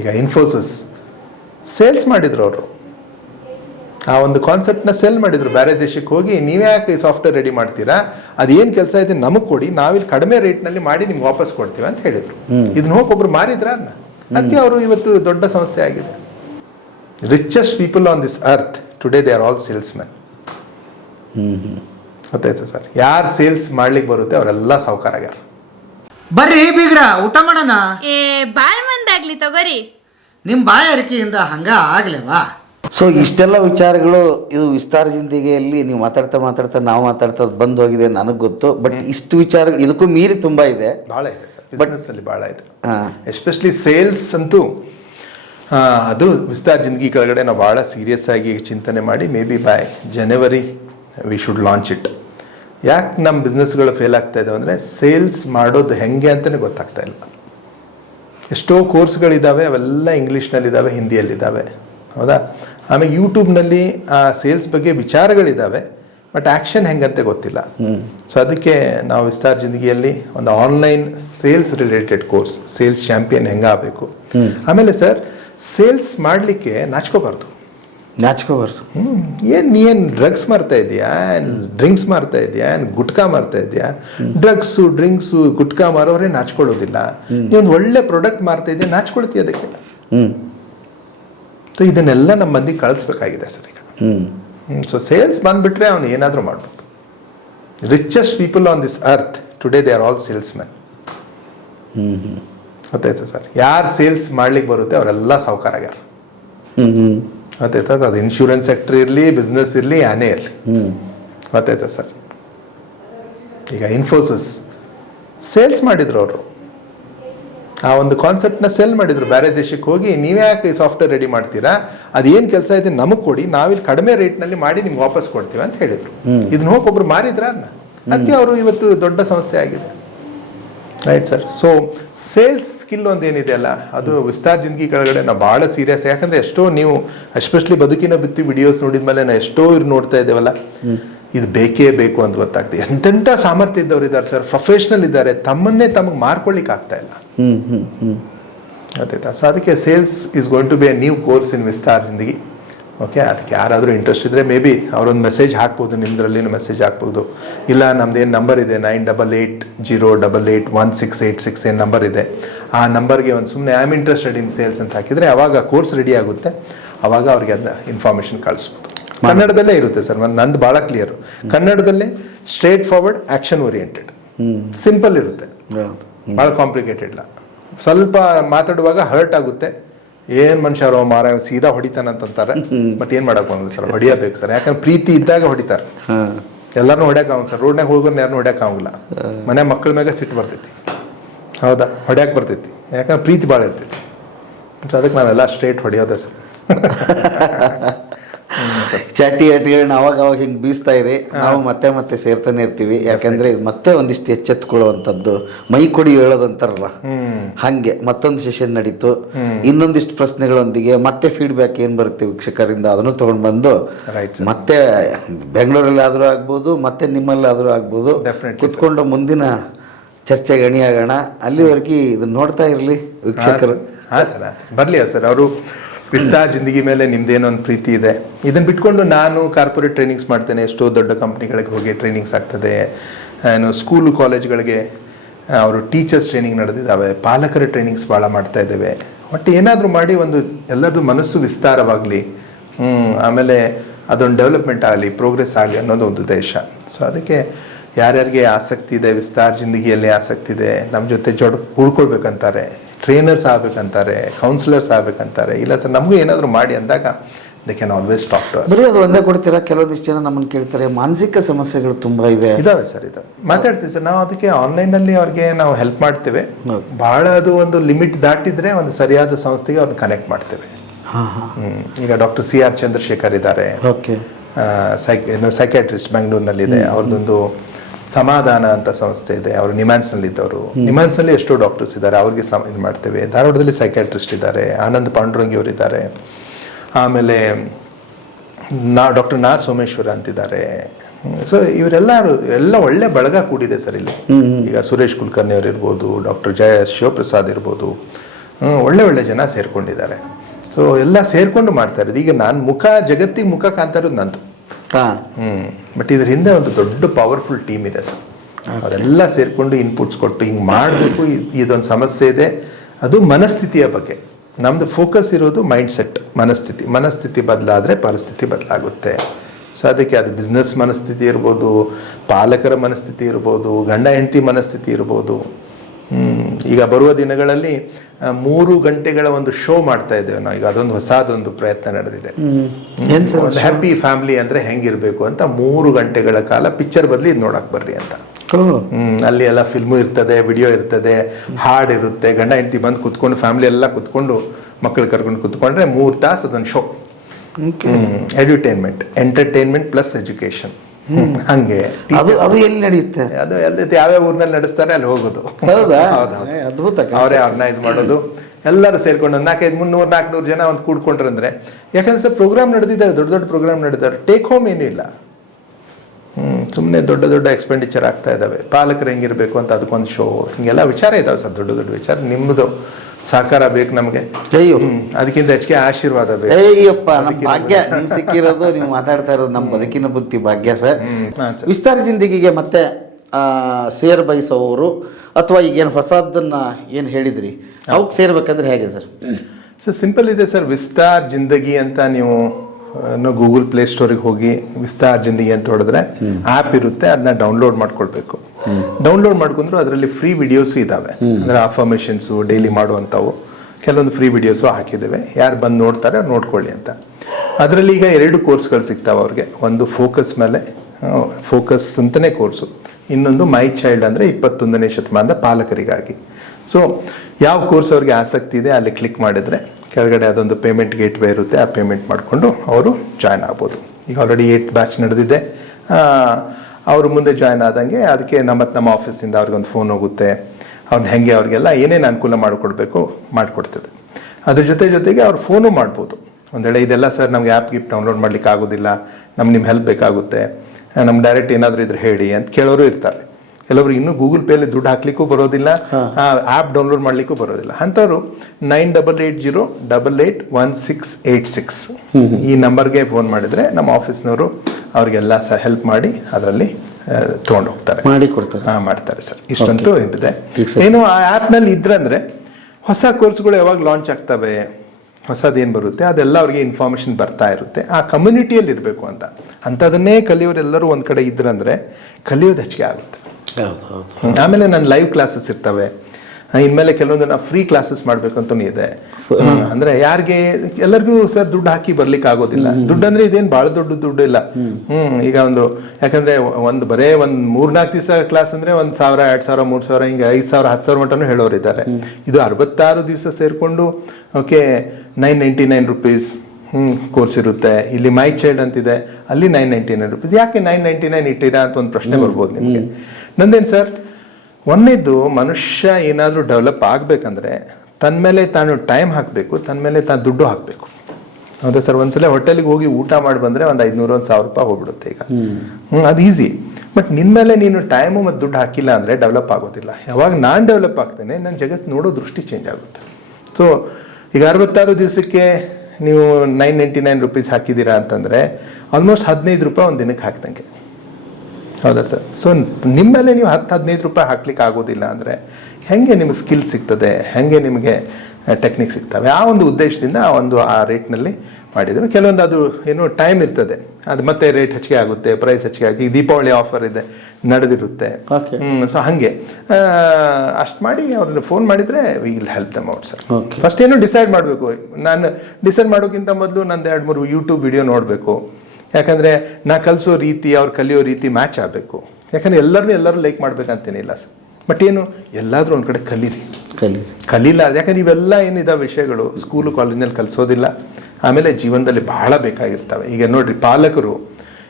ಈಗ ಇನ್ಫೋಸಿಸ್ ಸೇಲ್ಸ್ ಮಾಡಿದ್ರು ಅವರು. ಆ ಒಂದು ಕಾನ್ಸೆಪ್ಟ್ನ ಸೆಲ್ ಮಾಡಿದ್ರು. ಬೇರೆ ದೇಶಕ್ಕೆ ಹೋಗಿ ನೀವೇ ಯಾಕೆ ಸಾಫ್ಟ್ವೇರ್ ರೆಡಿ ಮಾಡ್ತೀರಾ? ಅದೇನು ಕೆಲಸ ಇದೆ ನಮಗೆ ಕೊಡಿ. ನಾವಿಲ್ಲಿ ಕಡಿಮೆ ರೇಟ್ನಲ್ಲಿ ಮಾಡಿ ನಿಮ್ಗೆ ವಾಪಸ್ ಕೊಡ್ತೀವಿ ಅಂತ ಹೇಳಿದರು. ಇದನ್ನ ಹೋಗಿ ಒಬ್ರು ಮಾರಿದ್ರ ಅದನ್ನ ಅದಕ್ಕೆ ಅವರು ಇವತ್ತು ದೊಡ್ಡ ಸಂಸ್ಥೆ ಆಗಿದೆ. Richest people on this earth today they are all salesman ಗೊತ್ತಾಯ್ತು ಸರ್? ಯಾರು ಸೇಲ್ಸ್ ಮಾಡ್ಲಿಕ್ಕೆ ಬರುತ್ತೆ ಅವರೆಲ್ಲ ಸಾವುಕಾರ ಆಗ್ಯಾರ. ಬರ್ರಿ ಬೀಗ್ರ ಊಟ ಮಾಡೋಣ? ಏ ಬಾಳ್ ಮಂದಾಗ್ಲಿ ತಗೋರಿ. ಬಾಯ ಬಾಯಾರಿಕೆಯಿಂದ ಹಂಗ ಆಗ್ಲೇವಾ? ಸೊ ಇಷ್ಟೆಲ್ಲ ವಿಚಾರಗಳು ಇದು ವಿಸ್ತಾರ ಜಿಂದಿಗೆಯಲ್ಲಿ ನೀವು ಮಾತಾಡ್ತಾ ಮಾತಾಡ್ತಾ ನಾವು ಮಾತಾಡ್ತಾ ಬಂದು ಹೋಗಿದೆ ನನಗೆ ಗೊತ್ತು. ಬಟ್ ಇಷ್ಟು ವಿಚಾರ ಇದಕ್ಕೂ ಮೀರಿ ತುಂಬ ಇದೆ. ಭಾಳ ಇದೆ ಸರ್. ಬಿಸ್ನೆಸ್ ಅಲ್ಲಿ ಭಾಳ ಇದೆ. ಹಾಂ. ಎಸ್ಪೆಷಲಿ ಸೇಲ್ಸ್ ಅಂತೂ ಆ, ಅದು ವಿಸ್ತಾರ ಜಿಂದಗಿ ಕೆಳಗಡೆ ನಾವು ಭಾಳ ಸೀರಿಯಸ್ ಆಗಿ ಚಿಂತನೆ ಮಾಡಿ maybe by January we should launch it ಯಾಕೆ ನಮ್ಮ ಬಿಸ್ನೆಸ್ಗಳು ಫೇಲ್ ಆಗ್ತಾ ಇದಾವೆ ಅಂದರೆ ಸೇಲ್ಸ್ ಮಾಡೋದು ಹೆಂಗೆ ಅಂತಲೇ ಗೊತ್ತಾಗ್ತಾ ಇಲ್ಲ. ಎಷ್ಟೋ ಕೋರ್ಸ್ಗಳಿದ್ದಾವೆ ಅವೆಲ್ಲ ಇಂಗ್ಲೀಷ್ನಲ್ಲಿದ್ದಾವೆ ಹಿಂದಿಯಲ್ಲಿದ್ದಾವೆ. ಹೌದಾ? ಆಮೇಲೆ ಯೂಟ್ಯೂಬ್ನಲ್ಲಿ ಆ ಸೇಲ್ಸ್ ಬಗ್ಗೆ ವಿಚಾರಗಳಿದ್ದಾವೆ ಬಟ್ ಆ್ಯಕ್ಷನ್ ಹೆಂಗಂತೆ ಗೊತ್ತಿಲ್ಲ. ಸೊ ಅದಕ್ಕೆ ನಾವು ವಿಸ್ತಾರ ಜಿಂದಗಿಯಲ್ಲಿ ಒಂದು online sales related course sales champion ಹೆಂಗಾಗಬೇಕು. ಆಮೇಲೆ ಸರ್ ಸೇಲ್ಸ್ ಮಾಡಲಿಕ್ಕೆ ನಾಚ್ಕೋಬಾರ್ದು. ನಾಚ್ಕೋಬಾರ್ದು. ಹ್ಞೂ ಏನ್ ನೀ ಏನು ಡ್ರಗ್ಸ್ ಮಾಡ್ತಾ ಇದೆಯಾ? ಡ್ರಿಂಕ್ಸ್ ಮಾಡ್ತಾ ಇದೆಯಾ? ಗುಟ್ಕಾ ಮಾರ್ತಾ ಇದೆಯಾ? ಡ್ರಗ್ಸು ಡ್ರಿಂಕ್ಸು ಗುಟ್ಕಾ ಮಾರೋರೇ ನಾಚ್ಕೊಳ್ಳೋದಿಲ್ಲ. ನೀವೊಂದು ಒಳ್ಳೆ ಪ್ರಾಡಕ್ಟ್ ಮಾರ್ತಾ ಇದೆಯಾ ನಾಚ್ಕೊಳ್ತೀಯ ಅದಕ್ಕೆ? ಹ್ಞೂ ಸೊ ಇದನ್ನೆಲ್ಲ ನಮ್ಮ ಮಂದಿ ಕಳಿಸ್ಬೇಕಾಗಿದೆ ಸರ್ ಈಗ. ಹ್ಞೂ ಸೊ ಸೇಲ್ಸ್ ಬಂದ್ಬಿಟ್ರೆ ಅವನು ಏನಾದರೂ ಮಾಡ್ಬೋದು. Richest people on this earth today they are all salesman ಗೊತ್ತಾಯ್ತು ಸರ್? ಯಾರು ಸೇಲ್ಸ್ ಮಾಡ್ಲಿಕ್ಕೆ ಬರುತ್ತೆ ಅವರೆಲ್ಲ ಸಾವುಕಾರ ಆಗ್ಯಾರ. ಹ್ಞೂ ಹ್ಞೂ ಗೊತ್ತಾಯ್ತಾ ಅದು ಇನ್ಶೂರೆನ್ಸ್ ಸೆಕ್ಟರ್ ಇರಲಿ ಬಿಸ್ನೆಸ್ ಇರಲಿ ಯಾನೇ ಇರಲಿ. ಹ್ಞೂ ಗೊತ್ತಾಯ್ತಾ ಸರ್? ಈಗ ಇನ್ಫೋಸಿಸ್ ಸೇಲ್ಸ್ ಮಾಡಿದ್ರು ಅವರು. ಆ ಒಂದು ಕಾನ್ಸೆಪ್ಟ್ನ ಸೆಲ್ ಮಾಡಿದ್ರು. ಬೇರೆ ದೇಶಕ್ಕೆ ಹೋಗಿ ನೀವೇ ಯಾಕೆ ಸಾಫ್ಟ್ವೇರ್ ರೆಡಿ ಮಾಡ್ತೀರಾ? ಅದೇನು ಕೆಲಸ ಇದೆ ನಮಗೆ ಕೊಡಿ ನಾವಿಲ್ಲಿ ಕಡಿಮೆ ರೇಟ್ನಲ್ಲಿ ಮಾಡಿ ನಿಮ್ಗೆ ವಾಪಸ್ ಕೊಡ್ತೀವಿ ಅಂತ ಹೇಳಿದ್ರು. ಇದನ್ನ ಹೋಗಿ ಒಬ್ರು ಮಾರಿದ್ರ ಅದನ್ನ ಅದಕ್ಕೆ ಅವರು ಇವತ್ತು ದೊಡ್ಡ ಸಂಸ್ಥೆ ಆಗಿದೆ. Right sir so sales skill ಒಂದು ಏನಿದೆ ಅಲ್ಲ ಅದು ವಿಸ್ತಾರ್ ಜಿಂದಗಿ ಕೆಳಗಡೆ ನಾವು ಭಾಳ ಸೀರಿಯಸ್ ಯಾಕಂದ್ರೆ ಎಷ್ಟೋ ನೀವು ಎಸ್ಪೆಷಲಿ ಬದುಕಿನ ಬಿತ್ತಿ ವಿಡಿಯೋಸ್ ನೋಡಿದ್ಮೇಲೆ ನಾವು ಎಷ್ಟೋ ಇವ್ರು ನೋಡ್ತಾ ಇದ್ದೇವಲ್ಲ ಇದು ಬೇಕೇ ಬೇಕು ಅಂತ ಗೊತ್ತಾಗ್ತದೆ ಎಂತೆಂಥ ಸಾಮರ್ಥ್ಯ ಇದ್ದವ್ರು ಇದ್ದಾರೆ ಸರ್ ಪ್ರೊಫೆಷ್ನಲ್ ಇದ್ದಾರೆ ತಮ್ಮನ್ನೇ ತಮಗೆ ಮಾರ್ಕೊಳ್ಳಿಕ್ಕೆ ಆಗ್ತಾ ಇಲ್ಲ. ಹ್ಮ್ ಹ್ಮ್ ಹ್ಞೂ ಗೊತ್ತಾಯ್ತಾ ಸೊ ಅದಕ್ಕೆ sales is going to be a new course in Vistara Zindagi. Okay ಅದಕ್ಕೆ ಯಾರಾದರೂ ಇಂಟ್ರೆಸ್ಟ್ ಇದ್ದರೆ ಮೇ ಬಿ ಅವರೊಂದು ಮೆಸೇಜ್ ಹಾಕ್ಬೋದು ನಿಮ್ಮದ್ರಲ್ಲಿ ಮೆಸೇಜ್ ಹಾಕ್ಬೋದು. ಇಲ್ಲ ನಮ್ದೇನು ನಂಬರ್ ಇದೆ? Nine double eight zero double eight one six eight six ಏನು ನಂಬರ್ ಇದೆ? ಆ ನಂಬರ್ಗೆ ಒಂದು ಸುಮ್ಮನೆ I am interested in sales ಅಂತ ಹಾಕಿದರೆ ಅವಾಗ ಕೋರ್ಸ್ ರೆಡಿ ಆಗುತ್ತೆ. ಅವಾಗ ಅವ್ರಿಗೆ ಅದನ್ನ ಇನ್ಫಾರ್ಮೇಷನ್ ಕಳಿಸ್ಬೋದು. ಕನ್ನಡದಲ್ಲೇ ಇರುತ್ತೆ ಸರ್ ನಂದು ಭಾಳ ಕ್ಲಿಯರ್ ಕನ್ನಡದಲ್ಲೇ straightforward action oriented simple ಇರುತ್ತೆ ಭಾಳ ಕಾಂಪ್ಲಿಕೇಟೆಡ್ ಇಲ್ಲ ಸ್ವಲ್ಪ ಮಾತಾಡುವಾಗ ಹರ್ಟ್ ಆಗುತ್ತೆ. ಏನ್ ಮನುಷ್ಯ ಅವ್ರು ಮಾರ ಸೀದಾ ಹೊಡಿತಾನಂತಾರೆ ಬಟ್ ಏನ್ ಮಾಡಕ್ ಬಂದ್ರೆ ಸರ್? ಹೊಡಿಯಬೇಕು ಸರ್. ಯಾಕಂದ್ರೆ ಪ್ರೀತಿ ಇದ್ದಾಗ ಹೊಡಿತಾರೆ. ಎಲ್ಲಾರು ಹೊಡ್ಯಾಕ ಆಗ ಸರ್. ರೋಡ್ನಾಗ ಹೋಗೋರ್ನ ಯಾರನ್ನೂ ಹೊಡ್ಯಾಕ ಆಗಲ್ಲ. ಮನೆ ಮಕ್ಕಳ ಮ್ಯಾಗ ಸಿಟ್ಟು ಬರ್ತೈತಿ. ಹೌದಾ? ಹೊಡ್ಯಾಕ ಬರ್ತೈತಿ. ಯಾಕಂದ್ರೆ ಪ್ರೀತಿ ಭಾಳ ಇರ್ತೈತಿ. ಅದಕ್ಕೆ ನಾವೆಲ್ಲ ಸ್ಟ್ರೇಟ್ ಹೊಡಿಯೋದೆ ಸರ್. ಚಾಟಿ ಆಟಿಗಳನ್ನ ಅವಾಗ ಅವಾಗ ಹಿಂಗೆ ಬೀಸ್ತಾ ಇರಿ. ನಾವು ಮತ್ತೆ ಮತ್ತೆ ಸೇರ್ತಾನೆ ಇರ್ತೀವಿ. ಯಾಕಂದ್ರೆ ಇದು ಮತ್ತೆ ಒಂದಿಷ್ಟು ಎಚ್ಚೆತ್ಕೊಳ್ಳುವಂಥದ್ದು. ಮೈ ಕೊಡಿ ಹೇಳೋದಂತಾರಲ್ಲ. ಹಂಗೆ ಮತ್ತೊಂದು ಸೆಷನ್ ನಡೀತು. ಇನ್ನೊಂದಿಷ್ಟು ಪ್ರಶ್ನೆಗಳೊಂದಿಗೆ ಮತ್ತೆ ಫೀಡ್ಬ್ಯಾಕ್ ಏನು ಬರುತ್ತೆ ವೀಕ್ಷಕರಿಂದ ಅದನ್ನು ತಗೊಂಡ್ ಬಂದು. ಮತ್ತೆ ಬೆಂಗಳೂರಲ್ಲಿ ಆದರೂ ಆಗ್ಬೋದು ಮತ್ತೆ ನಿಮ್ಮಲ್ಲಾದರೂ ಆಗ್ಬೋದು. ಕುತ್ಕೊಂಡು ಮುಂದಿನ ಚರ್ಚೆ ಗಣಿಯಾಗೋಣ. ಅಲ್ಲಿವರೆಗೆ ಇದನ್ನ ನೋಡ್ತಾ ಇರಲಿ ವೀಕ್ಷಕರು. ಹಾಂ ಸರ್. ಬರಲಿ ಸರ್ ಅವರು ವಿಸ್ತಾರ್ ಜಿಂದಗಿ ಮೇಲೆ ನಿಮ್ದೇನೋ ಒಂದು ಪ್ರೀತಿ ಇದೆ? ಇದನ್ನ ಬಿಟ್ಕೊಂಡು ನಾನು ಕಾರ್ಪೊರೇಟ್ ಟ್ರೈನಿಂಗ್ಸ್ ಮಾಡ್ತೇನೆ. ಎಷ್ಟೋ ದೊಡ್ಡ ಕಂಪ್ನಿಗಳಿಗೆ ಹೋಗಿ ಟ್ರೈನಿಂಗ್ಸ್ ಆಗ್ತದೆ. ಏನು ಸ್ಕೂಲು ಕಾಲೇಜ್ಗಳಿಗೆ ಅವರು ಟೀಚರ್ಸ್ ಟ್ರೈನಿಂಗ್ ನಡೆದಿದ್ದಾವೆ. ಪಾಲಕರ ಟ್ರೈನಿಂಗ್ಸ್ ಭಾಳ ಮಾಡ್ತಾ ಇದ್ದೇವೆ. ಒಟ್ಟು ಏನಾದರೂ ಮಾಡಿ ಒಂದು ಎಲ್ಲರದು ಮನಸ್ಸು ವಿಸ್ತಾರವಾಗಲಿ ಆಮೇಲೆ ಅದೊಂದು ಡೆವಲಪ್ಮೆಂಟ್ ಆಗಲಿ ಪ್ರೋಗ್ರೆಸ್ ಆಗಲಿ ಅನ್ನೋದು ಒಂದು ಉದ್ದೇಶ. ಸೊ ಅದಕ್ಕೆ ಯಾರ್ಯಾರಿಗೆ ಆಸಕ್ತಿ ಇದೆ, ವಿಸ್ತಾರ ಜಿಂದಗಿಯಲ್ಲಿ ಆಸಕ್ತಿ ಇದೆ ನಮ್ಮ ಜೊತೆ ಜೊಡ್ ಉಳ್ಕೊಳ್ಬೇಕಂತಾರೆ. ಟ್ರೈನರ್ಸ್ ಆಗ್ಬೇಕಂತಾರೆ ಕೌನ್ಸಿಲರ್ಸ್ ಆಗ್ಬೇಕಂತಾರೆ ಇಲ್ಲ ಸರ್ ನಮಗೂ ಏನಾದರೂ ಮಾಡಿ ಅಂದಾಗ they can always talk to ಬರೀ ಅದು ಒಂದೇ ಕೊಡ್ತೀರಾ? ಕೆಲವೊಂದಿಷ್ಟು ಜನ ನಮ್ಮನ್ನು ಕೇಳ್ತಾರೆ ಮಾನಸಿಕ ಸಮಸ್ಯೆಗಳು ತುಂಬ ಇದೆ. ಇದಾವೆ ಸರ್ ಇದು ಮಾತಾಡ್ತೀವಿ ಸರ್ ನಾವು ಅದಕ್ಕೆ ಆನ್ಲೈನಲ್ಲಿ ಅವ್ರಿಗೆ ನಾವು ಹೆಲ್ಪ್ ಮಾಡ್ತೇವೆ. ಭಾಳ ಬಹಳ ಅದು ಒಂದು ಲಿಮಿಟ್ ದಾಟಿದ್ರೆ ಒಂದು ಸರಿಯಾದ ಸಂಸ್ಥೆಗೆ ಅವ್ರನ್ನ ಕನೆಕ್ಟ್ ಮಾಡ್ತೇವೆ. ಈಗ ಡಾಕ್ಟರ್ ಸಿ ಆರ್ ಚಂದ್ರಶೇಖರ್ ಇದ್ದಾರೆ. ಓಕೆ. ಸೈಕ್ ಏನು ಸೈಕ್ಯಾಟ್ರಿಸ್ಟ್ ಬೆಂಗಳೂರಿನಲ್ಲಿದೆ ಅವ್ರದ್ದೊಂದು ಸಮಾಧಾನ ಅಂತ ಸಂಸ್ಥೆ ಇದೆ. ಅವರು ನಿಮ್ಯಾನ್ಸ್ನಲ್ಲಿ ಇದ್ದವರು ನಿಮ್ಯಾನ್ಸ್ನಲ್ಲಿ ಎಷ್ಟೋ ಡಾಕ್ಟರ್ಸ್ ಇದ್ದಾರೆ. ಅವ್ರಿಗೆ ಸಮ ಇದು ಮಾಡ್ತೇವೆ. ಧಾರವಾಡದಲ್ಲಿ ಸೈಕ್ಯಾಟ್ರಿಸ್ಟ್ ಇದ್ದಾರೆ. ಆನಂದ್ ಪಾಂಡುರಂಗಿ ಅವರು ಇದ್ದಾರೆ ಆಮೇಲೆ ನಾ ಡಾಕ್ಟರ್ ನಾ ಸೋಮೇಶ್ವರ ಅಂತಿದ್ದಾರೆ. ಸೊ ಇವರೆಲ್ಲರೂ ಎಲ್ಲ ಒಳ್ಳೆ ಬಳಗ ಕೂಡಿದೆ ಸರ್ ಇಲ್ಲಿ. ಈಗ ಸುರೇಶ್ ಕುಲಕರ್ಣಿ ಅವರು ಇರ್ಬೋದು ಡಾಕ್ಟರ್ ಜಯ ಶಿವಪ್ರಸಾದ್ ಇರ್ಬೋದು. ಒಳ್ಳೆ ಒಳ್ಳೆ ಜನ ಸೇರ್ಕೊಂಡಿದ್ದಾರೆ. ಸೊ ಎಲ್ಲ ಸೇರ್ಕೊಂಡು ಮಾಡ್ತಾ ಇರೋದು. ಈಗ ನಾನು ಮುಖ ಜಗತ್ತಿಗೆ ಮುಖ ಕಾಣ್ತಾ ಇರೋದು ನಂದು. ಹಾ. ಬಟ್ ಇದ್ರ ಹಿಂದೆ ಒಂದು ದೊಡ್ಡ ಪವರ್ಫುಲ್ ಟೀಮ್ ಇದೆ ಸರ್. ಅದೆಲ್ಲ ಸೇರ್ಕೊಂಡು ಇನ್ಪುಟ್ಸ್ ಕೊಟ್ಟು ಹಿಂಗೆ ಮಾಡಬೇಕು ಇದೊಂದು ಸಮಸ್ಯೆ ಇದೆ. ಅದು ಮನಸ್ಥಿತಿಯ ಬಗ್ಗೆ. ನಮ್ದು ಫೋಕಸ್ ಇರೋದು ಮೈಂಡ್ ಸೆಟ್ ಮನಸ್ಥಿತಿ. ಮನಸ್ಥಿತಿ ಬದಲಾದರೆ ಪರಿಸ್ಥಿತಿ ಬದಲಾಗುತ್ತೆ. ಸೊ ಅದಕ್ಕೆ ಅದು ಬಿಸ್ನೆಸ್ ಮನಸ್ಥಿತಿ ಇರ್ಬೋದು ಪಾಲಕರ ಮನಸ್ಥಿತಿ ಇರ್ಬೋದು ಗಂಡ ಹೆಂಡತಿ ಮನಸ್ಥಿತಿ ಇರ್ಬೋದು. ಈಗ ಬರುವ ದಿನಗಳಲ್ಲಿ ಮೂರು ಗಂಟೆಗಳ ಒಂದು ಶೋ ಮಾಡ್ತಾ ಇದ್ದೇವೆ ನಾವು. ಈಗ ಅದೊಂದು ಹೊಸದೊಂದು ಪ್ರಯತ್ನ ನಡೆದಿದೆ. ಒಂದು ಹ್ಯಾಪಿ ಫ್ಯಾಮಿಲಿ ಅಂದ್ರೆ ಹೆಂಗಿರ್ಬೇಕು ಅಂತ ಮೂರು ಗಂಟೆಗಳ ಕಾಲ ಪಿಕ್ಚರ್ ಬದಲಿ ಇದು ನೋಡಕ್ ಬರ್ರಿ ಅಂತ. ಅಲ್ಲಿ ಎಲ್ಲ ಫಿಲ್ಮು ಇರ್ತದೆ ವಿಡಿಯೋ ಇರ್ತದೆ ಹಾಡ್ ಇರುತ್ತೆ. ಗಂಡ ಹೆಂಡತಿ ಬಂದು ಕುತ್ಕೊಂಡು ಫ್ಯಾಮಿಲಿ ಎಲ್ಲ ಕುತ್ಕೊಂಡು ಮಕ್ಕಳು ಕರ್ಕೊಂಡು ಕುತ್ಕೊಂಡ್ರೆ ಮೂರು ತಾಸು ಅದೊಂದು show edutainment entertainment plus education ಹಂಗೆ. ಅದು ಅದು ಎಲ್ಲಿ ನಡೆಯುತ್ತೆ? ಅದು ಎಲ್ಲ ಯಾವ್ಯಾವ ಊರಿನಲ್ಲಿ ನಡೆಸ್ತಾರೆ ಅಲ್ಲಿ ಹೋಗೋದು. ಹೌದಾ? ಅದ್ಭುತ. ಅವರೇ ಆರ್ಗನೈಸ್ ಮಾಡೋದು. ಎಲ್ಲರೂ ಸೇರ್ಕೊಂಡು ನಾಲ್ಕೈದು ಮುನ್ನೂರು ನಾಲ್ಕುನೂರು ಜನ ಒಂದು ಕೂಡ್ಕೊಂಡ್ರಂದ್ರೆ ಯಾಕಂದ್ರೆ ಸರ್ ಪ್ರೋಗ್ರಾಮ್ ನಡೆದಿದ್ದಾರೆ ದೊಡ್ಡ ದೊಡ್ಡ ಪ್ರೋಗ್ರಾಮ್ ನಡೆದಾರೆ ಟೇಕ್ ಹೋಮ್ ಏನೂ ಇಲ್ಲ. ಹ್ಮ್ ಸುಮ್ಮನೆ ದೊಡ್ಡ ದೊಡ್ಡ ಎಕ್ಸ್ಪೆಂಡಿಚರ್ ಆಗ್ತಾ ಇದ್ದಾವೆ. ಪಾಲಕರು ಹೆಂಗಿರಬೇಕು ಅಂತ ಅದಕ್ಕೊಂದು ಶೋ ಹಿಂಗೆಲ್ಲ ವಿಚಾರ ಇದಾವೆ ಸರ್ ದೊಡ್ಡ ದೊಡ್ಡ ವಿಚಾರ. ನಿಮ್ಮದು ಸಹಕಾರ ಬೇಕು ನಮಗೆ? ಅಯ್ಯೋ. ಅದಕ್ಕಿಂತ ಹೆಚ್ಚಿಗೆ ಆಶೀರ್ವಾದ ಬೇಕು. ಅಯ್ಯಪ್ಪ ನಮ್ಮ ಭಾಗ್ಯ ನೀವು ಸಿಕ್ಕಿರೋದು ನೀವು ಮಾತಾಡ್ತಾ ಇರೋದು ನಮ್ಮ ಬದುಕಿನ ಬುತ್ತಿ ಭಾಗ್ಯ ಸರ್. ವಿಸ್ತಾರ ಜಿಂದಗಿಗೆ ಮತ್ತೆ ಸೇರ್ ಬಯಸೋರು ಅಥವಾ ಈಗೇನು ಹೊಸದನ್ನ ಏನು ಹೇಳಿದ್ರಿ? ಅವ್ಕೆ ಸೇರ್ಬೇಕಂದ್ರೆ ಹೇಗೆ ಸರ್? ಸರ್ ಸಿಂಪಲ್ ಇದೆ ಸರ್. ವಿಸ್ತಾರ್ ಜಿಂದಗಿ ಅಂತ ನೀವು ಗೂಗಲ್ ಪ್ಲೇ ಸ್ಟೋರಿಗೆ ಹೋಗಿ ವಿಸ್ತಾರ್ ಜಿಂದಗಿ ಅಂತ ಹೊಡೆದ್ರೆ ಆ್ಯಪ್ ಇರುತ್ತೆ, ಅದನ್ನ ಡೌನ್ಲೋಡ್ ಮಾಡ್ಕೊಳ್ಬೇಕು. ಡೌನ್ಲೋಡ್ ಮಾಡ್ಕೊಂಡ್ರು ಅದರಲ್ಲಿ ಫ್ರೀ ವಿಡಿಯೋಸು ಇದಾವೆ. ಅಂದರೆ ಅಫರ್ಮೇಷನ್ಸು, ಡೈಲಿ ಮಾಡುವಂಥವು. ಕೆಲವೊಂದು ಫ್ರೀ ವಿಡಿಯೋಸು ಹಾಕಿದ್ದೇವೆ. ಯಾರು ಬಂದು ನೋಡ್ತಾರೆ ನೋಡ್ಕೊಳ್ಳಿ ಅಂತ. ಅದರಲ್ಲಿ ಈಗ ಎರಡು ಕೋರ್ಸ್ಗಳು ಸಿಗ್ತಾವೆ ಅವ್ರಿಗೆ. ಒಂದು ಫೋಕಸ್ ಮೇಲೆ ಫೋಕಸ್ ಅಂತಲೇ ಕೋರ್ಸು. ಇನ್ನೊಂದು ಮೈ ಚೈಲ್ಡ್ ಅಂದರೆ ಇಪ್ಪತ್ತೊಂದನೇ ಶತಮಾನದ ಪಾಲಕರಿಗಾಗಿ. ಸೊ, ಯಾವ ಕೋರ್ಸ್ ಅವ್ರಿಗೆ ಆಸಕ್ತಿ ಇದೆ ಅಲ್ಲಿ ಕ್ಲಿಕ್ ಮಾಡಿದರೆ ಕೆಳಗಡೆ ಅದೊಂದು ಪೇಮೆಂಟ್ ಗೇಟ್ ವೇ ಇರುತ್ತೆ, ಆ ಪೇಮೆಂಟ್ ಮಾಡಿಕೊಂಡು ಅವರು ಜಾಯ್ನ್ ಆಗ್ಬೋದು. ಈಗ ಆಲ್ರೆಡಿ ಏಯ್ಟ್ ಬ್ಯಾಚ್ ನಡೆದಿದೆ. ಅವರು ಮುಂದೆ ಜಾಯ್ನ್ ಆದಂಗೆ ಅದಕ್ಕೆ ನಮ್ಮ ನಮ್ಮ ಆಫೀಸಿಂದ ಅವ್ರಿಗೊಂದು ಫೋನ್ ಹೋಗುತ್ತೆ. ಅವ್ನ ಹೆಂಗೆ ಅವ್ರಿಗೆಲ್ಲ ಏನೇನು ಅನುಕೂಲ ಮಾಡಿಕೊಡ್ಬೇಕು, ಮಾಡಿಕೊಡ್ತದೆ. ಅದ್ರ ಜೊತೆ ಜೊತೆಗೆ ಅವ್ರು ಫೋನು ಮಾಡ್ಬೋದು. ಒಂದು ಇದೆಲ್ಲ ಸರ್ ನಮ್ಗೆ ಆ್ಯಪ್ ಗಿಪ್ ಡೌನ್ಲೋಡ್ ಮಾಡ್ಲಿಕ್ಕೆ ಆಗೋದಿಲ್ಲ, ನಮ್ಗೆ ನಿಮ್ಮ ಹೆಲ್ಪ್ ಬೇಕಾಗುತ್ತೆ ನಮ್ಗೆ ಡೈರೆಕ್ಟ್ ಏನಾದರೂ ಇದ್ರೆ ಹೇಳಿ ಅಂತ ಕೇಳೋರು ಇರ್ತಾರೆ. ಕೆಲವರು ಇನ್ನೂ ಗೂಗಲ್ ಪೇ ಅಲ್ಲಿ ದುಡ್ಡು ಹಾಕ್ಲಿಕ್ಕೂ ಬರೋದಿಲ್ಲ ಆ್ಯಪ್ ಡೌನ್ಲೋಡ್ ಮಾಡ್ಲಿಕ್ಕೂ ಬರೋದಿಲ್ಲ. ಅಂಥವ್ರು nine double eight zero double eight one six eight six ಈ ನಂಬರ್ಗೆ ಫೋನ್ ಮಾಡಿದರೆ ನಮ್ಮ ಆಫೀಸ್ನವರು ಅವ್ರಿಗೆಲ್ಲ ಸಹ ಹೆಲ್ಪ್ ಮಾಡಿ ಅದರಲ್ಲಿ ತೊಗೊಂಡು ಹೋಗ್ತಾರೆ. ಮಾಡಿ ಕೊಡ್ತಾರೆ. ಹಾಂ ಮಾಡ್ತಾರೆ ಸರ್. ಇಷ್ಟಂತೂ ಇದೆ ಏನು ಆ ಆ್ಯಪ್ನಲ್ಲಿ ಇದ್ರಂದ್ರೆ ಹೊಸ ಕೋರ್ಸ್ಗಳು ಯಾವಾಗ ಲಾಂಚ್ ಆಗ್ತವೆ ಹೊಸದೇನು ಬರುತ್ತೆ ಅದೆಲ್ಲ ಅವ್ರಿಗೆ ಇನ್ಫಾರ್ಮೇಷನ್ ಬರ್ತಾ ಇರುತ್ತೆ. ಆ ಕಮ್ಯುನಿಟಿಯಲ್ಲಿ ಇರಬೇಕು ಅಂತ. ಅಂಥದನ್ನೇ ಕಲಿಯೋರೆಲ್ಲರೂ ಒಂದು ಕಡೆ ಇದ್ರಂದ್ರೆ ಕಲಿಯೋದು ಹೆಚ್ಚಿಗೆ ಆಗುತ್ತೆ. ಆಮೇಲೆ ನನ್ನ ಲೈವ್ ಕ್ಲಾಸಸ್ ಇರ್ತವೆ. ಇನ್ಮೇಲೆ ಕೆಲವೊಂದು ನಾವು ಫ್ರೀ ಕ್ಲಾಸಸ್ ಮಾಡ್ಬೇಕಂತೂ ಇದೆ. ಅಂದ್ರೆ ಯಾರಿಗೆ ಎಲ್ಲರಿಗೂ ಸರ್ ದುಡ್ಡು ಹಾಕಿ ಬರ್ಲಿಕ್ಕೆ ಆಗೋದಿಲ್ಲ. ದುಡ್ಡು ಅಂದ್ರೆ ಇದೇನು ಬಹಳ ದೊಡ್ಡ ದುಡ್ಡು ಇಲ್ಲ. ಹ್ಮ್. ಈಗ ಒಂದು ಯಾಕಂದ್ರೆ ಒಂದು ಬರೇ ಒಂದ್ ಮೂರ್ನಾಲ್ಕು ದಿವಸ ಕ್ಲಾಸ್ ಅಂದ್ರೆ ಒಂದ್ ಸಾವಿರ ಎರಡ್ ಸಾವಿರ ಮೂರ್ ಸಾವಿರ ಹಿಂಗೆ ಐದ್ ಸಾವಿರ ಹತ್ತು ಸಾವಿರ ಮಟನು ಹೇಳೋರಿದ್ದಾರೆ ಇದು ಅರವತ್ತಾರು ದಿವಸ ಸೇರ್ಕೊಂಡು okay nine ninety nine rupees hmm course ಇರುತ್ತೆ. ಇಲ್ಲಿ ಮೈ ಚೈಲ್ಡ್ ಅಂತಿದೆ. ಅಲ್ಲಿ ನೈನ್ ನೈಂಟಿ ನೈನ್ ರುಪೀಸ್ ಯಾಕೆ ನೈನ್ ನೈಂಟಿ ನೈನ್ ಇಟ್ಟಿರಾ ಅಂತ ಒಂದು ಪ್ರಶ್ನೆ ಬರ್ಬೋದು ನಿಮಗೆ? ನಂದೇನು ಸರ್? ಒಂದೇದು ಮನುಷ್ಯ ಏನಾದರೂ ಡೆವಲಪ್ ಆಗಬೇಕಂದ್ರೆ ತನ್ನ ಮೇಲೆ ತಾನು ಟೈಮ್ ಹಾಕಬೇಕು ತನ್ನ ಮೇಲೆ ತಾನು ದುಡ್ಡು ಹಾಕಬೇಕು. ಹೌದಾ ಸರ್? ಒಂದ್ಸಲ ಹೋಟೆಲಿಗೆ ಹೋಗಿ ಊಟ ಮಾಡಿ ಬಂದರೆ ಒಂದು ಐದುನೂರು ಒಂದು ಸಾವಿರ ರೂಪಾಯಿ ಹೋಗ್ಬಿಡುತ್ತೆ ಈಗ. ಹ್ಞೂ ಅದು ಈಸಿ ಬಟ್ ನಿನ್ನ ಮೇಲೆ ನೀನು ಟೈಮು ಮತ್ತು ದುಡ್ಡು ಹಾಕಿಲ್ಲ ಅಂದರೆ ಡೆವಲಪ್ ಆಗೋದಿಲ್ಲ. ಯಾವಾಗ ನಾನು ಡೆವಲಪ್ ಆಗ್ತೇನೆ ನನ್ನ ಜಗತ್ತು ನೋಡೋ ದೃಷ್ಟಿ ಚೇಂಜ್ ಆಗುತ್ತೆ. ಸೊ ಈಗ ಅರವತ್ತಾರು ದಿವಸಕ್ಕೆ ನೀವು ನೈನ್ ನೈಂಟಿ ನೈನ್ ರುಪೀಸ್ ಹಾಕಿದ್ದೀರಾ ಅಂತಂದರೆ ಆಲ್ಮೋಸ್ಟ್ ಹದಿನೈದು ರೂಪಾಯಿ ಒಂದು ದಿನಕ್ಕೆ ಹಾಕ್ದಂಗೆ. ಹೌದಾ ಸರ್? ಸೊ ನಿಮ್ಮ ಮೇಲೆ ನೀವು ಹತ್ತು ಹದಿನೈದು ರೂಪಾಯಿ ಹಾಕ್ಲಿಕ್ಕೆ ಆಗೋದಿಲ್ಲ ಅಂದರೆ ಹೆಂಗೆ ನಿಮಗೆ ಸ್ಕಿಲ್ ಸಿಗ್ತದೆ? ಹೆಂಗೆ ನಿಮಗೆ ಟೆಕ್ನಿಕ್ ಸಿಗ್ತವೆ? ಆ ಒಂದು ಉದ್ದೇಶದಿಂದ ಆ ಒಂದು ಆ ರೇಟ್ನಲ್ಲಿ ಮಾಡಿದ್ದೇವೆ ಕೆಲವೊಂದು ಅದು ಏನು ಟೈಮ್ ಇರ್ತದೆ. ಅದು ಮತ್ತೆ ರೇಟ್ ಹೆಚ್ಚಿಗೆ ಆಗುತ್ತೆ ಪ್ರೈಸ್ ಹೆಚ್ಚಿಗೆ ಆಗಿ ದೀಪಾವಳಿ ಆಫರ್ ಇದೆ ನಡೆದಿರುತ್ತೆ. ಸೊ ಹಾಗೆ. ಅಷ್ಟು ಮಾಡಿ ಅವ್ರನ್ನ ಫೋನ್ ಮಾಡಿದರೆ will help them out sir. First ಏನು ಡಿಸೈಡ್ ಮಾಡಬೇಕು. ನಾನು ಡಿಸೈಡ್ ಮಾಡೋಕ್ಕಿಂತ ಮೊದಲು ನಂದು ಎರಡು ಮೂರು ಯೂಟ್ಯೂಬ್ ವಿಡಿಯೋ ನೋಡಬೇಕು. ಯಾಕಂದರೆ ನಾ ಕಲಿಸೋ ರೀತಿ ಅವ್ರು ಕಲಿಯೋ ರೀತಿ ಮ್ಯಾಚ್ ಆಗಬೇಕು. ಯಾಕಂದರೆ ಎಲ್ಲರನ್ನೂ ಎಲ್ಲರೂ ಲೈಕ್ ಮಾಡಬೇಕಂತೇನಿಲ್ಲ ಸರ್. ಬಟ್ ಏನು ಎಲ್ಲಾದರೂ ಒಂದು ಕಡೆ ಕಲೀರಿ. ಕಲಿ ಕಲೀಲ ಯಾಕಂದ್ರೆ ಇವೆಲ್ಲ ಏನಿದಾವೆ ವಿಷಯಗಳು ಸ್ಕೂಲು ಕಾಲೇಜಿನಲ್ಲಿ ಕಲಿಸೋದಿಲ್ಲ. ಆಮೇಲೆ ಜೀವನದಲ್ಲಿ ಬಹಳ ಬೇಕಾಗಿರ್ತವೆ. ಈಗ ನೋಡಿರಿ ಪಾಲಕರು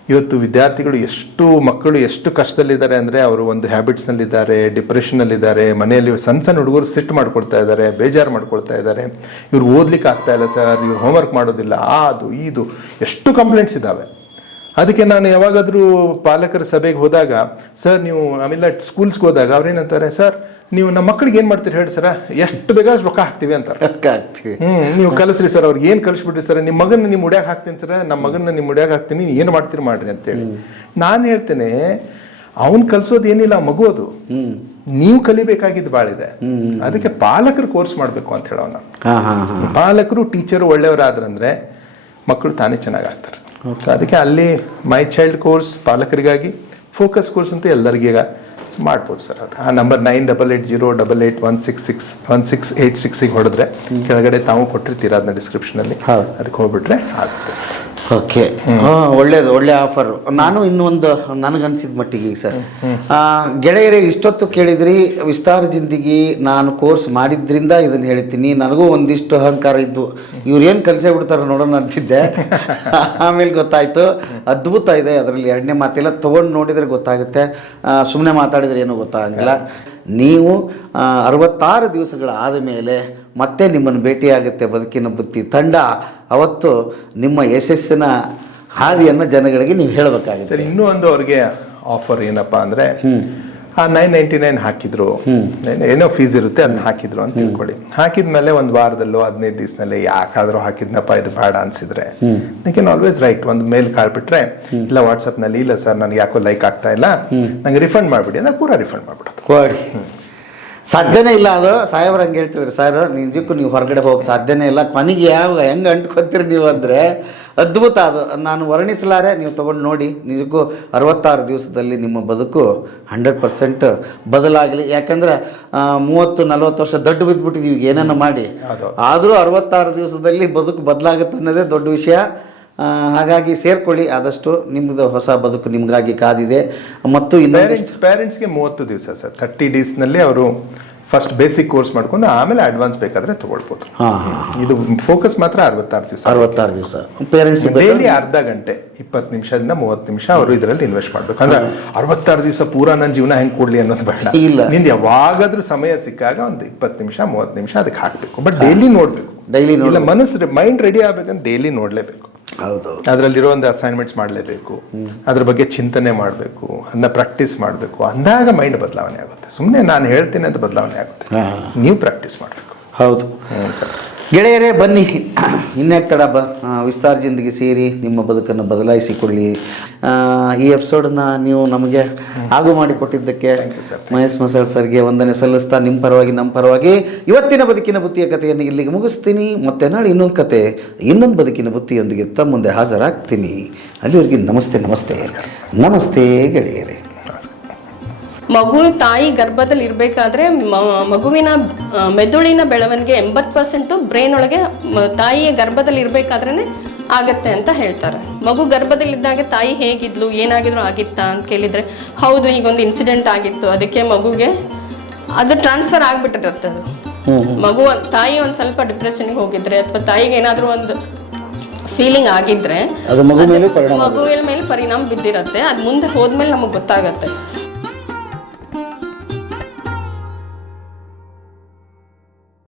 ಇವತ್ತು ವಿದ್ಯಾರ್ಥಿಗಳು ಎಷ್ಟು ಮಕ್ಕಳು ಎಷ್ಟು ಕಷ್ಟದಲ್ಲಿದ್ದಾರೆ ಅಂದರೆ ಅವರು ಒಂದು ಹ್ಯಾಬಿಟ್ಸ್ನಲ್ಲಿದ್ದಾರೆ ಡಿಪ್ರೆಷನ್ನಲ್ಲಿದ್ದಾರೆ ಮನೆಯಲ್ಲಿ ಸಣ್ಣ ಸಣ್ಣ ಹುಡುಗರು ಸಿಟ್ಟು ಮಾಡ್ಕೊಳ್ತಾ ಇದ್ದಾರೆ, ಬೇಜಾರು ಮಾಡ್ಕೊಳ್ತಾ ಇದ್ದಾರೆ. ಇವ್ರು ಓದ್ಲಿಕ್ಕೆ ಆಗ್ತಾ ಇಲ್ಲ ಸರ್ ಇವ್ರು ಹೋಮ್ವರ್ಕ್ ಮಾಡೋದಿಲ್ಲ ಆ ಅದು, ಇದು, ಎಷ್ಟು ಕಂಪ್ಲೇಂಟ್ಸ್ ಇದ್ದಾವೆ ಅದಕ್ಕೆ ನಾನು ಯಾವಾಗಾದರೂ ಪಾಲಕರ ಸಭೆಗೆ ಹೋದಾಗ ಸರ್ ನೀವು ಆಮೇಲೆ ಸ್ಕೂಲ್ಸ್ಗೆ ಹೋದಾಗ ಅವ್ರೇನಂತಾರೆ ಸರ್ ನೀವು ನಮ್ಮ ಮಕ್ಕಳಿಗೆ ಏನು ಮಾಡ್ತೀರಿ ಹೇಳಿ ಸರ? ಎಷ್ಟು ಬೇಗ ಅಷ್ಟು ರೊಕ್ಕ ಹಾಕ್ತೀವಿ ಅಂತಾರೆ ಆಗ್ತೀವಿ ಹ್ಮ್ ನೀವು ಕಲಿಸ್ರಿ ಸರ್ ಅವ್ರಿಗೆ ಏನು ಕಲಿಸ್ಬಿಡ್ರಿ ಸರ್? ನಿಮ್ಮ ಮಗನ ನಿಮ್ಮ ಉಡ್ಯಾಗ ಹಾಕ್ತೀನಿ ಸರ ನಮ್ಮ ಮಗನ ನಿಮ್ಮ ಉಡ್ಯಾಗ ಹಾಕ್ತೀನಿ ಏನು ಮಾಡ್ತೀರಿ ಮಾಡ್ರಿ ಅಂತೇಳಿ ನಾನು ಹೇಳ್ತೇನೆ ಅವ್ನ್ ಕಲ್ಸೋದು ಏನಿಲ್ಲ ಮಗು ಅದು. ನೀವು ಕಲಿಬೇಕಾಗಿದ್ದು ಭಾಳಿದೆ ಅದಕ್ಕೆ ಪಾಲಕರು ಕೋರ್ಸ್ ಮಾಡಬೇಕು ಅಂತ ಹೇಳೋಣ ಪಾಲಕರು ಟೀಚರು ಒಳ್ಳೆಯವರಾದ್ರಂದ್ರೆ ಮಕ್ಕಳು ತಾನೇ ಚೆನ್ನಾಗಿ ಆಗ್ತಾರೆ. ಸೊ ಅದಕ್ಕೆ ಅಲ್ಲಿ ಮೈ ಚೈಲ್ಡ್ ಕೋರ್ಸ್ ಪಾಲಕರಿಗಾಗಿ ಫೋಕಸ್ ಕೋರ್ಸ್ ಅಂತ ಎಲ್ಲರಿಗೀಗ ಮಾಡ್ಬೋದು ಸರ್ ಅದು. ಆ number nine double eight zero double eight one six six one six eight ಸಿಕ್ಸಿಗೆ ಹೊಡೆದ್ರೆ ಕೆಳಗಡೆ ತಾವು ಕೊಟ್ಟಿರ್ತೀರ ಅದನ್ನ ಡಿಸ್ಕ್ರಿಪ್ಷನಲ್ಲಿ. ಅದಕ್ಕೆ ಹೋಗ್ಬಿಟ್ರೆ ಆಗುತ್ತೆ ಸರ್. ಓಕೆ ಒಳ್ಳೇದು ಒಳ್ಳೆ ಆಫರ್ ನಾನು ಇನ್ನೊಂದು ನನಗನ್ಸಿದ ಮಟ್ಟಿಗೆ ಸರ್. ಗೆಳೆಯರೇ ಇಷ್ಟೊತ್ತು ಕೇಳಿದ್ರಿ ವಿಸ್ತಾರ ಜಿಂದಗಿ ನಾನು ಕೋರ್ಸ್ ಮಾಡಿದ್ರಿಂದ ಇದನ್ನ ಹೇಳ್ತೀನಿ. ನನಗೂ ಒಂದಿಷ್ಟು ಅಹಂಕಾರ ಇದ್ದು. ಇವ್ರು ಏನು ಕಲಿಸೇ ಬಿಡ್ತಾರೆ ನೋಡೋಣ ಅಂತಿದ್ದೆ. ಆಮೇಲೆ ಗೊತ್ತಾಯ್ತು. ಅದ್ಭುತ ಇದೆ ಅದರಲ್ಲಿ ಎರಡನೇ ಮಾತಿಲ್ಲ ತೊಗೊಂಡು ನೋಡಿದ್ರೆ ಗೊತ್ತಾಗುತ್ತೆ. ಸುಮ್ಮನೆ ಮಾತಾಡಿದ್ರೆ ಏನೂ ಗೊತ್ತಾಗಂಗಿಲ್ಲ. ನೀವು ಅರವತ್ತಾರು ದಿವಸಗಳಾದ ಮೇಲೆ ಮತ್ತೆ ನಿಮ್ಮನ್ನು ಭೇಟಿಯಾಗುತ್ತೆ ಬದುಕಿನ ಬುತ್ತಿ ತಂಡ. ಅವತ್ತು ನಿಮ್ಮ ಯಶಸ್ಸಿನ ಹಾದಿಯನ್ನು ಜನಗಳಿಗೆ ನೀವು ಹೇಳಬೇಕಾಗುತ್ತೆ ಸರ್ ಇನ್ನೂ ಒಂದು ಅವ್ರಿಗೆ ಆಫರ್ ಏನಪ್ಪಾ ಅಂದ್ರೆ ಆ ನೈನ್ ನೈಂಟಿ ನೈನ್ ಹಾಕಿದ್ರು ಏನೋ ಫೀಸ್ ಇರುತ್ತೆ ಅದನ್ನ ಹಾಕಿದ್ರು ಅಂತ ತಿಳ್ಕೊಳ್ಳಿ. ಹಾಕಿದ್ಮೇಲೆ ಒಂದು ವಾರದಲ್ಲೋ ಹದಿನೈದು ದಿವಸದಲ್ಲಿ ಯಾಕಾದ್ರೂ ಹಾಕಿದ್ನಪ್ಪ ಇದು ಬೇಡ ಅನ್ಸಿದ್ರೆ. ಕ್ಯಾನ್ ಆಲ್ವೇಸ್ ರೈಟ್ ಒಂದು ಮೇಲ್ ಕಾಳ್ಬಿಟ್ರೆ ಇಲ್ಲ ವಾಟ್ಸಪ್ನಲ್ಲಿ ಇಲ್ಲ ಸರ್ ನನಗೆ ಯಾಕೋ ಲೈಕ್ ಆಗ್ತಾ ಇಲ್ಲ ನಂಗೆ ರಿಫಂಡ್ ಮಾಡ್ಬಿಡಿ ಅಂದ್ರೆ ಪೂರಾ ರಿಫಂಡ್ ಮಾಡ್ಬಿಡೋದು. ಸಾಧ್ಯನೇ ಇಲ್ಲ ಅದು. ಸಾಹೇಬ್ರು ಹಂಗೆ ಹೇಳ್ತಿದ್ರು ಸರ್ ನಿಜಕ್ಕೂ ನೀವು ಹೊರಗಡೆ ಹೋಗಕ್ಕೆ ಸಾಧ್ಯನೇ ಇಲ್ಲ. ಕೊನೆಗೆ ಯಾವ ಹೆಂಗೆ ಅಂಟ್ಕೊತೀರಿ ನೀವು ಅಂದರೆ ಅದ್ಭುತ ಅದು. ನಾನು ವರ್ಣಿಸಲಾರೆ ನೀವು ತೊಗೊಂಡು ನೋಡಿ. ನಿಜಕ್ಕೂ ಅರವತ್ತಾರು ದಿವಸದಲ್ಲಿ ನಿಮ್ಮ ಬದುಕು ಹಂಡ್ರೆಡ್ ಪರ್ಸೆಂಟ್ ಬದಲಾಗಲಿ. ಯಾಕಂದ್ರೆ ಮೂವತ್ತು ನಲವತ್ತು ವರ್ಷ ದೊಡ್ಡ ಬಿದ್ದುಬಿಟ್ಟಿದ್ದೀವಿ ಏನನ್ನ ಮಾಡಿ. ಆದರೂ ಅರವತ್ತಾರು ದಿವಸದಲ್ಲಿ ಬದುಕು ಬದಲಾಗುತ್ತೆ ಅನ್ನೋದೇ ದೊಡ್ಡ ವಿಷಯ. ಹಾಗಾಗಿ ಸೇರ್ಕೊಳ್ಳಿ ಆದಷ್ಟು ನಿಮ್ಮದು ಹೊಸ ಬದುಕು ನಿಮಗಾಗಿ ಕಾದಿದೆ. ಮತ್ತು ಪೇರೆಂಟ್ಸ್ ಪೇರೆಂಟ್ಸ್ಗೆ ಮೂವತ್ತು ದಿವಸ ಸರ್. ತರ್ಟಿ ಡೇಸ್ನಲ್ಲಿ ಅವರು ಫಸ್ಟ್ ಬೇಸಿಕ್ ಕೋರ್ಸ್ ಮಾಡ್ಕೊಂಡು ಆಮೇಲೆ ಅಡ್ವಾನ್ಸ್ ಬೇಕಾದ್ರೆ ತಗೊಳ್ಬೋದು. ಇದು ಫೋಕಸ್ ಮಾತ್ರ ಅರವತ್ತಾರು ದಿವಸ. ಅರವತ್ತಾರು ದಿವಸ. ಪೇರೆಂಟ್ಸ್ ಡೈಲಿ ಅರ್ಧ ಗಂಟೆ ಇಪ್ಪತ್ತು ನಿಮಿಷದಿಂದ ಮೂವತ್ತು ನಿಮಿಷ ಅವರು ಇದರಲ್ಲಿ ಇನ್ವೆಸ್ಟ್ ಮಾಡ್ಬೇಕು. ಅಂದ್ರೆ ಅರವತ್ತಾರು ದಿವಸ ಪೂರಾ ನನ್ನ ಜೀವನ ಹೆಂಗೆ ಕೊಡ್ಲಿ ಅನ್ನೋದು ಬೇಡ. ಇಲ್ಲ. ನಿಂದು ಯಾವಾಗಾದ್ರೂ ಸಮಯ ಸಿಕ್ಕಾಗ ಒಂದು ಇಪ್ಪತ್ತು ನಿಮಿಷ ಮೂವತ್ತು ನಿಮಿಷ ಅದಕ್ಕೆ ಹಾಕ್ಬೇಕು. ಬಟ್ ಡೈಲಿ ನೋಡ್ಬೇಕು. ಡೈಲಿ. ಇಲ್ಲ ಮನಸ್ಸು ಮೈಂಡ್ ರೆಡಿ ಆಗ್ಬೇಕಂತ ಡೈಲಿ ನೋಡ್ಲೇಬೇಕು. ಅದರಲ್ಲಿರೋ ಒಂದು ಅಸೈನ್ಮೆಂಟ್ಸ್ ಮಾಡಲೇಬೇಕು. ಅದ್ರ ಬಗ್ಗೆ ಚಿಂತನೆ ಮಾಡಬೇಕು. ಅದನ್ನ ಪ್ರಾಕ್ಟೀಸ್ ಮಾಡಬೇಕು. ಅಂದಾಗ ಮೈಂಡ್ ಬದಲಾವಣೆ ಆಗುತ್ತೆ. ಸುಮ್ಮನೆ ನಾನು ಹೇಳ್ತೀನಿ ಅಂತ ಬದಲಾವಣೆ ಆಗುತ್ತೆ. ನೀವು ಪ್ರಾಕ್ಟೀಸ್ ಮಾಡಬೇಕು. ಹೌದು. ಸರ್. ಗೆಳೆಯರೇ ಬನ್ನಿ. ಇನ್ನೇ ತಡ ಬ ವಿಸ್ತಾರ ಜಿಂದಗಿ ಸೇರಿ ನಿಮ್ಮ ಬದುಕನ್ನು ಬದಲಾಯಿಸಿಕೊಳ್ಳಿ. ಈ ಎಪಿಸೋಡನ್ನ ನೀವು ನಮಗೆ ಆಗು ಮಾಡಿಕೊಟ್ಟಿದ್ದಕ್ಕೆ ಮಹೇಶ್ ಮಸಳ್ ಸರ್ಗೆ ವಂದನೆ ಸಲ್ಲಿಸ್ತಾ ನಿಮ್ಮ ಪರವಾಗಿ ನಮ್ಮ ಪರವಾಗಿ. ಇವತ್ತಿನ ಬದುಕಿನ ಬುತ್ತಿಯ ಕಥೆಯನ್ನು ಇಲ್ಲಿಗೆ ಮುಗಿಸ್ತೀನಿ. ಮತ್ತೆ ನಾಳೆ ಇನ್ನೊಂದು ಕತೆ ಇನ್ನೊಂದು ಬದುಕಿನ ಬುತ್ತಿಯೊಂದಿಗೆ ತಮ್ಮ ಮುಂದೆ ಹಾಜರಾಗ್ತೀನಿ. ಅಲ್ಲಿವರೆಗೆ ನಮಸ್ತೆ ನಮಸ್ತೆ. ನಮಸ್ತೆ ಗೆಳೆಯರೇ. ಮಗು ತಾಯಿ ಗರ್ಭದಲ್ಲಿ ಇರಬೇಕಾದ್ರೆ ಮಗುವಿನ ಮೆದುಳಿನ ಬೆಳವಣಿಗೆ ಎಂಬತ್ತು ಪರ್ಸೆಂಟು ಬ್ರೈನ್ ಒಳಗೆ ತಾಯಿಯ ಗರ್ಭದಲ್ಲಿ ಇರಬೇಕಾದ್ರೇ ಆಗತ್ತೆ ಅಂತ ಹೇಳ್ತಾರೆ. ಮಗು ಗರ್ಭದಲ್ಲಿದ್ದಾಗ ತಾಯಿ ಹೇಗಿದ್ಲು ಏನಾಗಿದ್ರು ಆಗಿತ್ತಾ ಅಂತ ಕೇಳಿದ್ರೆ ಹೌದು ಈಗೊಂದು ಇನ್ಸಿಡೆಂಟ್ ಆಗಿತ್ತು. ಅದಕ್ಕೆ ಮಗುಗೆ ಅದು ಟ್ರಾನ್ಸ್ಫರ್ ಆಗ್ಬಿಟ್ಟಿರುತ್ತೆ ಅದು. ಮಗು ತಾಯಿ ಒಂದು ಸ್ವಲ್ಪ ಡಿಪ್ರೆಷನ್ಗೆ ಹೋಗಿದ್ರೆ ಅಥವಾ ತಾಯಿಗೆ ಏನಾದರೂ ಒಂದು ಫೀಲಿಂಗ್ ಆಗಿದ್ರೆ ಮಗುವಿನ ಮೇಲೆ ಪರಿಣಾಮ ಬಿದ್ದಿರತ್ತೆ. ಅದು ಮುಂದೆ ಹೋದ್ಮೇಲೆ ನಮಗೆ ಗೊತ್ತಾಗತ್ತೆ.